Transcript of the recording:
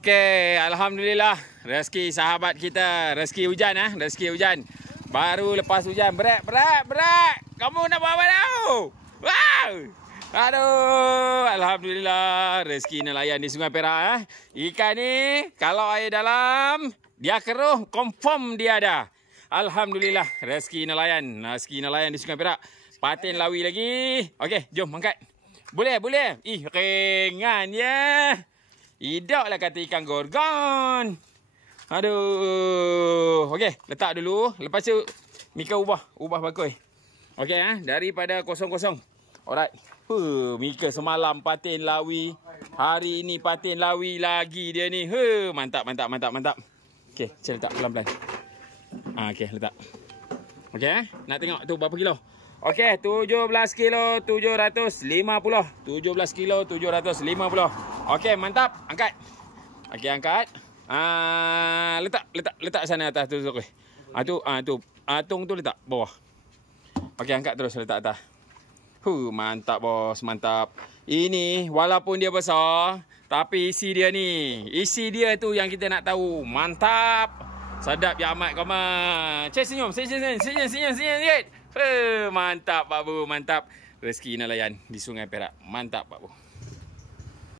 Okey, alhamdulillah rezeki sahabat kita, rezeki hujan rezeki hujan. Baru lepas hujan, berat. Kamu nak buat apa tau? Wow! Aduh, alhamdulillah rezeki nelayan di Sungai Perak Ikan ni kalau air dalam, dia keruh, confirm dia ada. Alhamdulillah rezeki nelayan di Sungai Perak. Patin lawi lagi. Okey, jom angkat. Boleh. Ih, ringan ya. Idaklah kata ikan gorgon. Aduh. Okey, letak dulu. Lepas tu Mika ubah bakul. Okey daripada kosong-kosong. Alright. Mika semalam patin lawi. Hari ini patin lawi lagi dia ni. Mantap. Okey, saya letak pelan-pelan. Okey, letak. Okey, nak tengok tu berapa kilo? Okey, 17 kilo 750. 17 kilo 750. Okey, mantap. Angkat. Okey, angkat. Letak sana atas tu. Okey. Tu atung tu letak bawah. Okey, angkat terus letak atas. Mantap bos, mantap. Ini walaupun dia besar, tapi isi dia ni. Isi dia tu yang kita nak tahu. Mantap. Sedap ya amat kau mah. Cik senyum sikit. Mantap Pak Bu, mantap. Rezeki nelayan di Sungai Perak. Mantap Pak Bu.